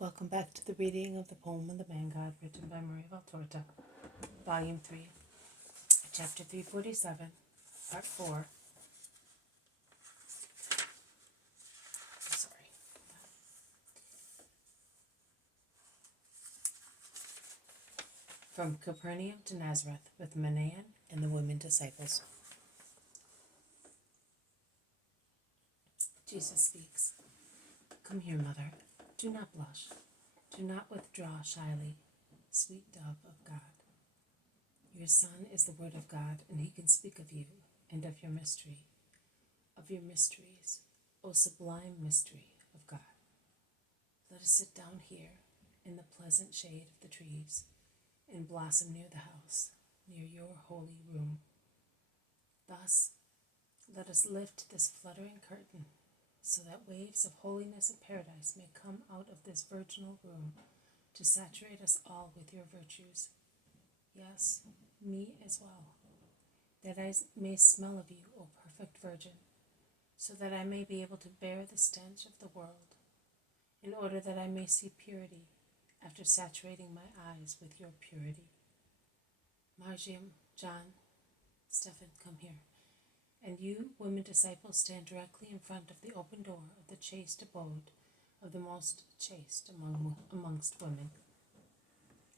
Welcome back to the reading of the poem of the Man God, written by Maria Valtorta, Volume 3, Chapter 347, Part 4. Sorry. From Capernaum to Nazareth, with Manaen and the women disciples. Jesus speaks. Come here, mother. Do not blush. Do not withdraw shyly, sweet dove of God. Your Son is the Word of God, and he can speak of you and of your mysteries, O sublime mystery of God. Let us sit down here in the pleasant shade of the trees, in blossom near the house, near your holy room. Thus, let us lift this fluttering curtain, so that waves of holiness and paradise may come out of this virginal room to saturate us all with your virtues. Yes, me as well, that I may smell of you, O perfect Virgin, so that I may be able to bear the stench of the world, in order that I may see purity after saturating my eyes with your purity. Margiam, John, Stephen, come here. And you, women disciples, stand directly in front of the open door of the chaste abode of the most chaste amongst women.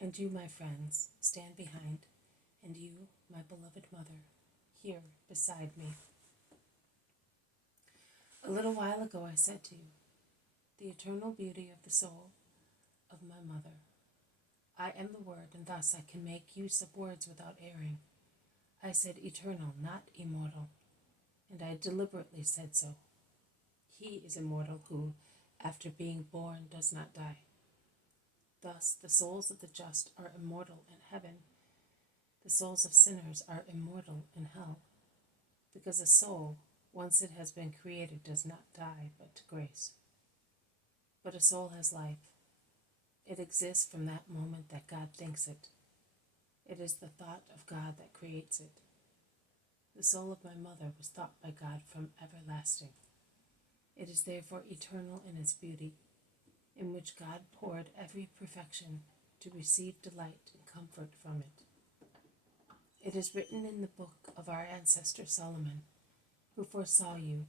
And you, my friends, stand behind, and you, my beloved mother, here beside me. A little while ago I said to you, the eternal beauty of the soul of my mother. I am the Word, and thus I can make use of words without erring. I said eternal, not immortal, and I deliberately said so. He is immortal who, after being born, does not die. Thus the souls of the just are immortal in heaven. The souls of sinners are immortal in hell, because a soul, once it has been created, does not die but to grace. But a soul has life. It exists from that moment that God thinks it. It is the thought of God that creates it. The soul of my mother was thought by God from everlasting. It is therefore eternal in its beauty, in which God poured every perfection to receive delight and comfort from it. It is written in the book of our ancestor Solomon, who foresaw you,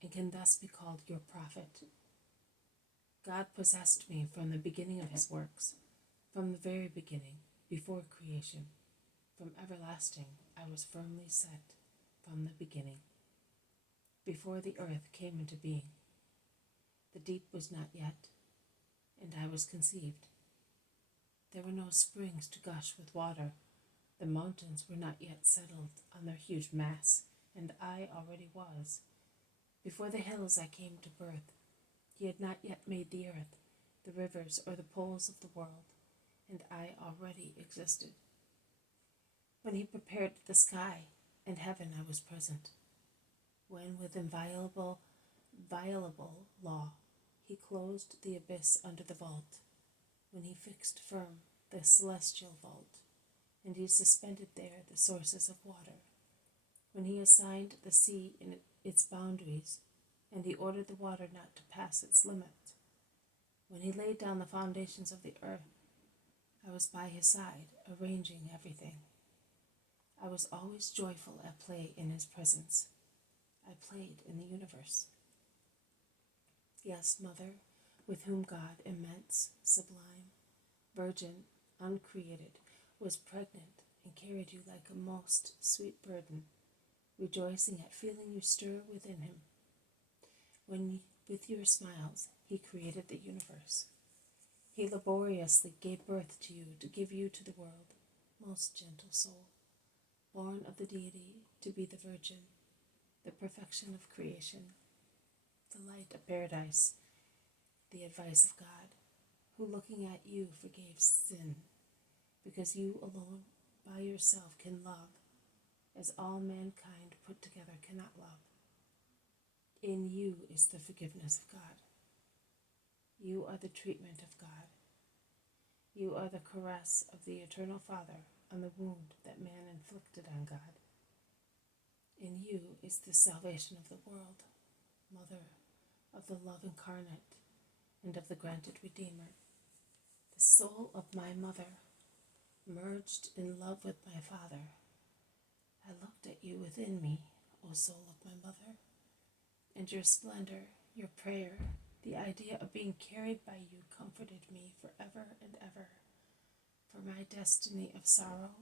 and can thus be called your prophet. God possessed me from the beginning of his works, from the very beginning, before creation. From everlasting I was firmly set from the beginning, before the earth came into being. The deep was not yet, and I was conceived. There were no springs to gush with water. The mountains were not yet settled on their huge mass, and I already was. Before the hills I came to birth. He had not yet made the earth, the rivers, or the poles of the world, and I already existed. When he prepared the sky and heaven, I was present. When with inviolable law he closed the abyss under the vault, when he fixed firm the celestial vault, and he suspended there the sources of water, when he assigned the sea in its boundaries, and he ordered the water not to pass its limit, when he laid down the foundations of the earth, I was by his side, arranging everything. I was always joyful at play in his presence. I played in the universe. Yes, Mother, with whom God, immense, sublime, virgin, uncreated, was pregnant and carried you like a most sweet burden, rejoicing at feeling you stir within him. When, with your smiles, he created the universe. He laboriously gave birth to you to give you to the world, most gentle soul, born of the deity to be the Virgin, the perfection of creation, the light of paradise, the advice of God, who looking at you forgave sin, because you alone by yourself can love, as all mankind put together cannot love. In you is the forgiveness of God. You are the treatment of God. You are the caress of the Eternal Father on the wound that man inflicted on God. In you is the salvation of the world, Mother of the love incarnate. and of the granted Redeemer. The soul of my mother merged in love with my Father. I looked at you within me, O soul of my mother, and your splendor, your prayer, the idea of being carried by you comforted me forever and ever, for my destiny of sorrow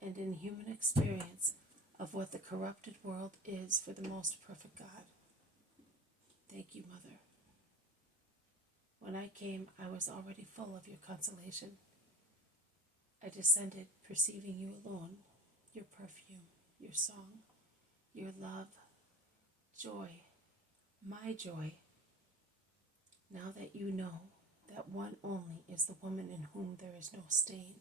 and inhuman experience of what the corrupted world is for the most perfect God. Thank you, Mother. When I came, I was already full of your consolation. I descended, perceiving you alone, your perfume, your song, your love, joy, my joy. Now that you know that one only is the woman in whom there is no stain,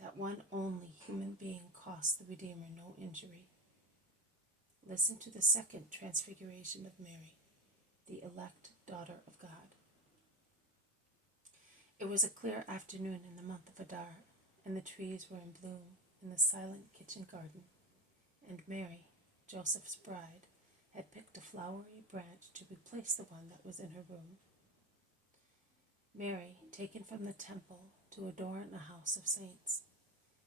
that one only human being cost the Redeemer no injury. Listen to the second transfiguration of Mary, the elect daughter of God. It was a clear afternoon in the month of Adar, and the trees were in bloom in the silent kitchen garden, and Mary, Joseph's bride, had picked a flowery branch to replace the one that was in her room. Mary, taken from the temple to adorn a house of saints,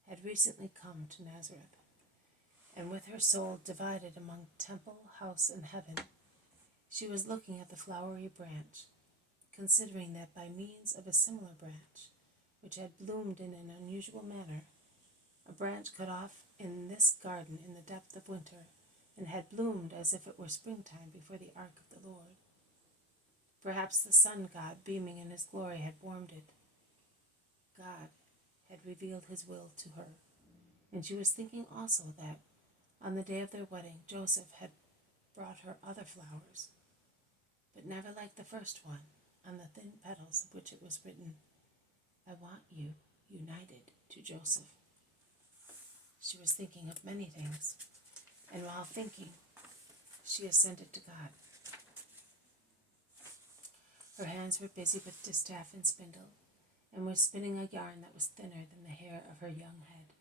had recently come to Nazareth, and with her soul divided among temple, house, and heaven, she was looking at the flowery branch, considering that by means of a similar branch, which had bloomed in an unusual manner, a branch cut off in this garden in the depth of winter, and had bloomed as if it were springtime before the ark of the Lord. Perhaps the sun god, beaming in his glory, had warmed it. God had revealed his will to her, and she was thinking also that, on the day of their wedding, Joseph had brought her other flowers, but never like the first one, on the thin petals of which it was written, I want you united to Joseph. She was thinking of many things, and while thinking, she ascended to God. Her hands were busy with distaff and spindle, and was spinning a yarn that was thinner than the hair of her young head.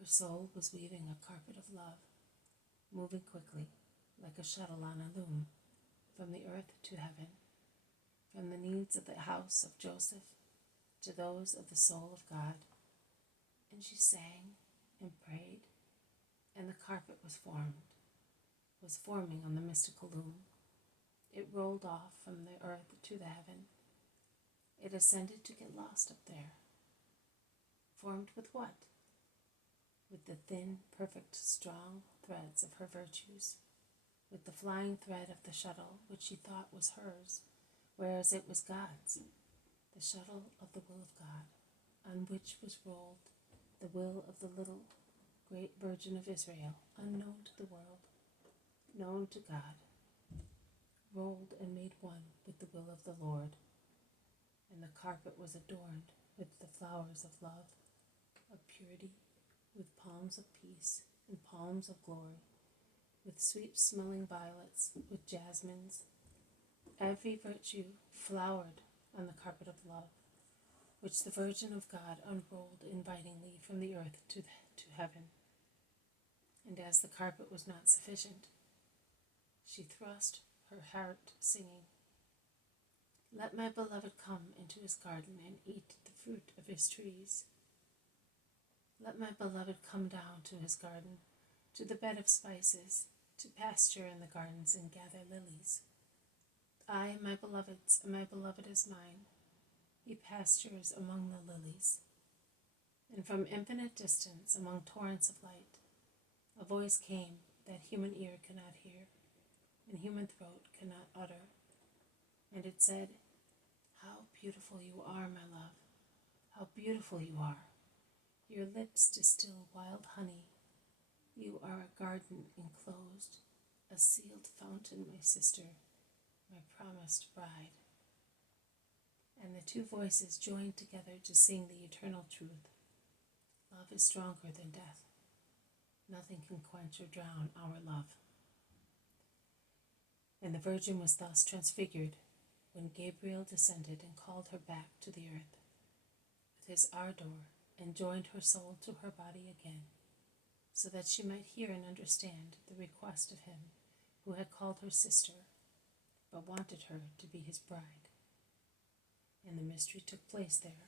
Her soul was weaving a carpet of love, moving quickly, like a shuttle on a loom, from the earth to heaven, from the needs of the house of Joseph to those of the soul of God. And she sang and prayed, and the carpet was forming on the mystical loom. It rolled off from the earth to the heaven. It ascended to get lost up there. Formed with what? With the thin, perfect, strong threads of her virtues, with the flying thread of the shuttle which she thought was hers, whereas it was God's, the shuttle of the will of God, on which was rolled the will of the little, great Virgin of Israel, unknown to the world, known to God, rolled and made one with the will of the Lord. And the carpet was adorned with the flowers of love, of purity, with palms of peace and palms of glory, with sweet-smelling violets, with jasmines, every virtue flowered on the carpet of love, which the Virgin of God unrolled invitingly from the earth to heaven. And as the carpet was not sufficient, she thrust her heart, singing, Let my beloved come into his garden and eat the fruit of his trees. Let my beloved come down to his garden, to the bed of spices, to pasture in the gardens and gather lilies. I am my beloved's, and my beloved is mine. He pastures among the lilies. And from infinite distance, among torrents of light, a voice came that human ear cannot hear, and human throat cannot utter. And it said, How beautiful you are, my love, how beautiful you are. Your lips distill wild honey. You are a garden enclosed, a sealed fountain, my sister, my promised bride. And the two voices joined together to sing the eternal truth. Love is stronger than death. Nothing can quench or drown our love. And the Virgin was thus transfigured when Gabriel descended and called her back to the earth with his ardor, and joined her soul to her body again, so that she might hear and understand the request of him who had called her sister, but wanted her to be his bride. And the mystery took place there,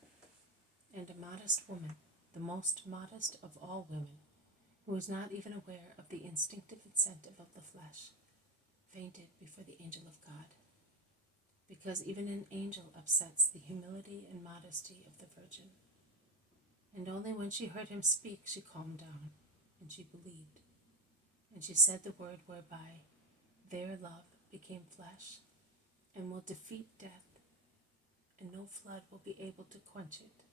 and a modest woman, the most modest of all women, who was not even aware of the instinctive incentive of the flesh, fainted before the angel of God, because even an angel upsets the humility and modesty of the Virgin. And only when she heard him speak she calmed down, and she believed. And she said the word whereby their love became flesh, and will defeat death, and no flood will be able to quench it,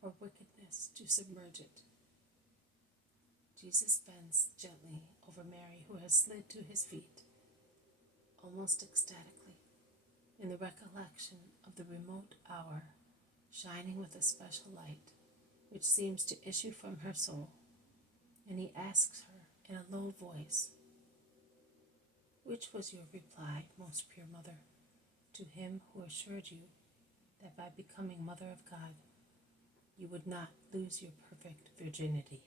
or wickedness to submerge it. Jesus bends gently over Mary, who has slid to his feet, almost ecstatically, in the recollection of the remote hour, shining with a special light, which seems to issue from her soul. And he asks her in a low voice, "Which was your reply, most pure Mother, to him who assured you that by becoming Mother of God, you would not lose your perfect virginity?"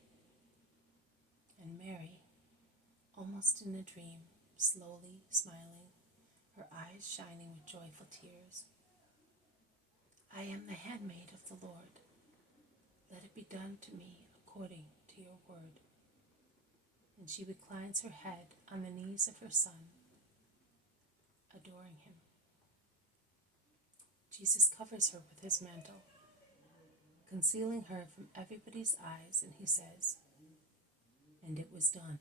And Mary, almost in a dream, slowly smiling, her eyes shining with joyful tears, "I am the handmaid of the Lord. Let it be done to me according to your word." And she reclines her head on the knees of her Son, adoring him. Jesus covers her with his mantle, concealing her from everybody's eyes, and he says, "And it was done.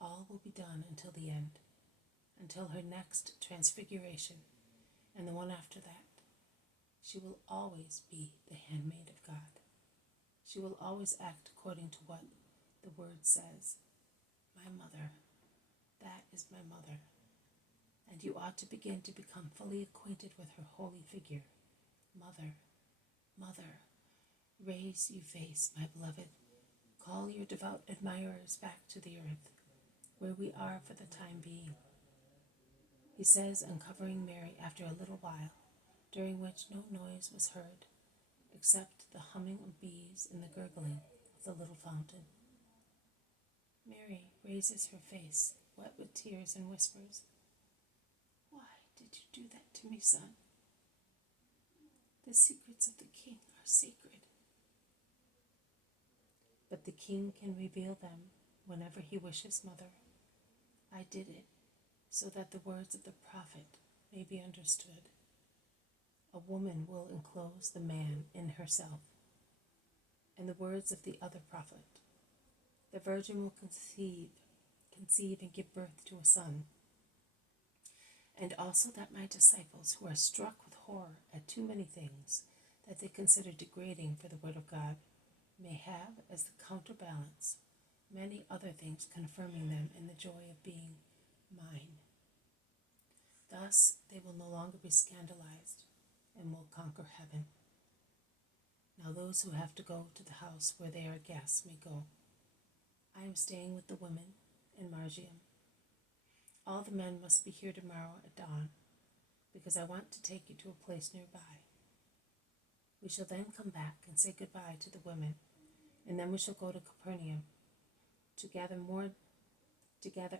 All will be done until the end, until her next transfiguration, and the one after that. She will always be the handmaid of God. She will always act according to what the word says. My mother, that is my mother. And you ought to begin to become fully acquainted with her holy figure. Mother, mother, raise you face, my beloved. Call your devout admirers back to the earth, where we are for the time being." He says, uncovering Mary after a little while, during which no noise was heard, except the humming of bees and the gurgling of the little fountain. Mary raises her face, wet with tears, and whispers, "Why did you do that to me, son? The secrets of the king are sacred." "But the king can reveal them whenever he wishes, Mother. I did it so that the words of the prophet may be understood. A woman will enclose the man in herself, and the words of the other prophet. The virgin will conceive and give birth to a son. And also that my disciples, who are struck with horror at too many things that they consider degrading for the word of God, may have as the counterbalance many other things confirming them in the joy of being mine. Thus they will no longer be scandalized and will conquer heaven. Now those who have to go to the house where they are guests may go. I am staying with the women in Margium. All the men must be here tomorrow at dawn, because I want to take you to a place nearby. We shall then come back and say goodbye to the women, and then we shall go to Capernaum to gather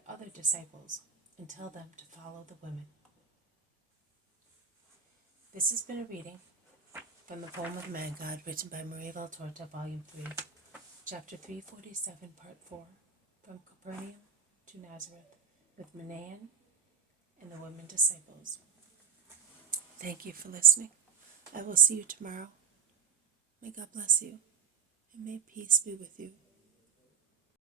other disciples and tell them to follow the women." This has been a reading from the poem of Man God, written by Maria Valtorta, Volume 3, Chapter 347, Part 4, From Capernaum to Nazareth, with Manaen and the women disciples. Thank you for listening. I will see you tomorrow. May God bless you, and may peace be with you.